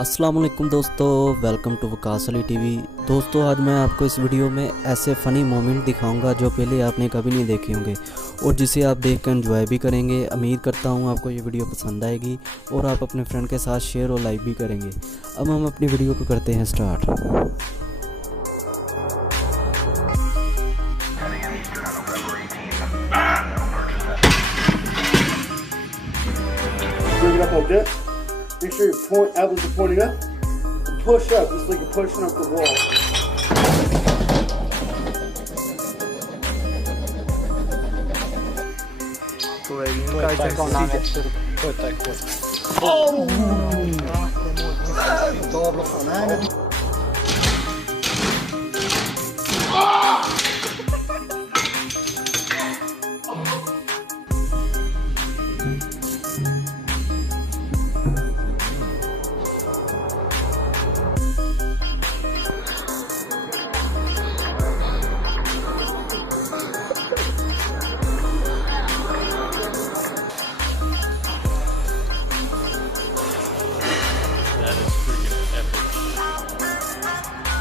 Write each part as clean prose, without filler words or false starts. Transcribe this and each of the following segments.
अस्सलाम वालेकुम दोस्तों, वेलकम टू 𝐰𝐼𝐰 दोस्तों, आज मैं आपको इस वीडियो में ऐसे फ़नी मोमेंट दिखाऊंगा जो पहले आपने कभी नहीं देखे होंगे और जिसे आप देख कर एंजॉय भी करेंगे। उम्मीद करता हूं आपको ये वीडियो पसंद आएगी और आप अपने फ्रेंड के साथ शेयर और लाइक भी करेंगे। अब हम अपनी वीडियो को करते हैं start. Make sure your elbows are pointing up and push up, just like you're pushing up the wall.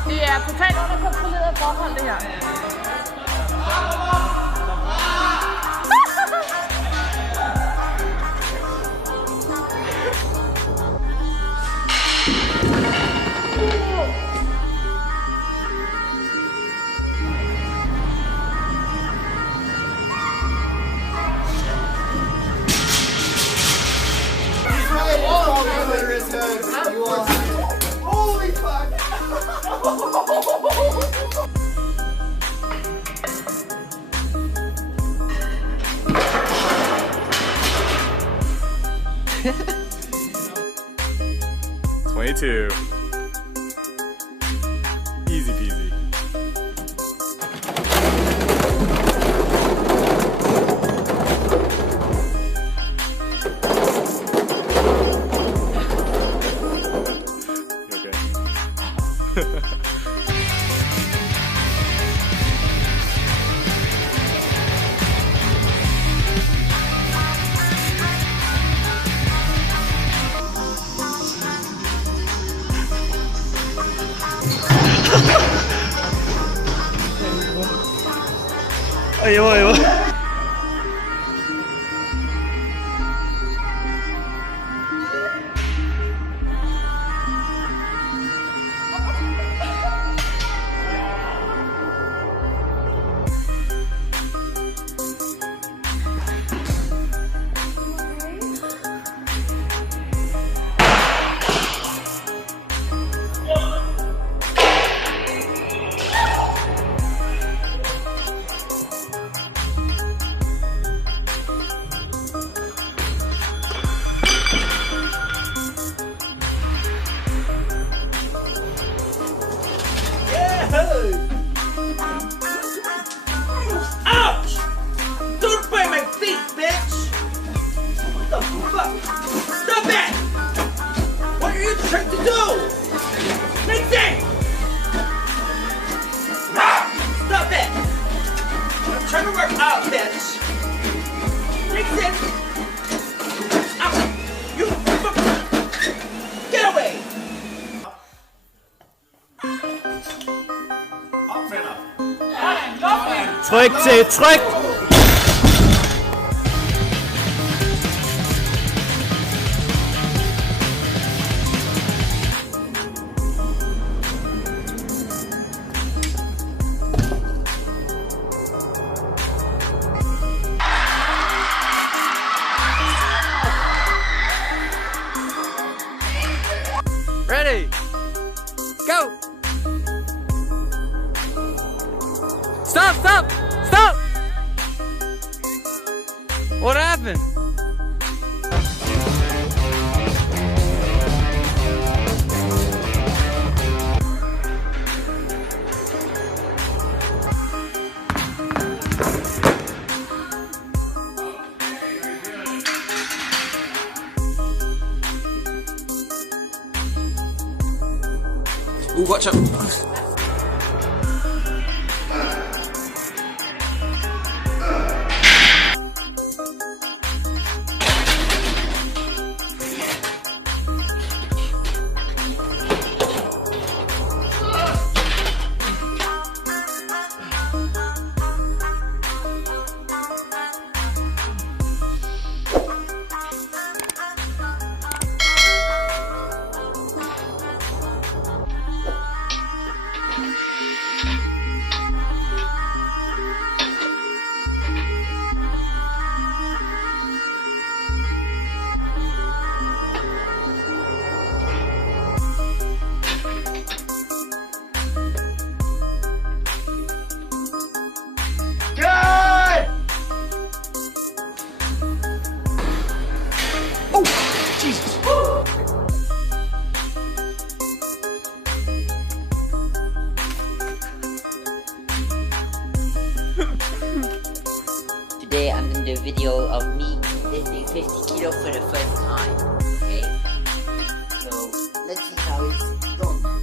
Det er totalt underkontrolleret forhold, det her. Holy fuck! $22. Easy peasy. You okay? 𝐼𝐼𝐼𝐼 Ouch! Don't bite my feet, bitch! What the fuck? Stop that! What are you trying to do? Nixon! Stop it! I'm trying to work out, bitch! Nixon! Ow! You fuck! Get away! Tryk til, tryk! Ready? Go! Stop! Stop! Stop! What happened? Ooh, watch out! today I'm going to do a video of me lifting 50 kilo for the first time. Okay? So let's see how it's done.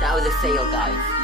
That was a fail, guys.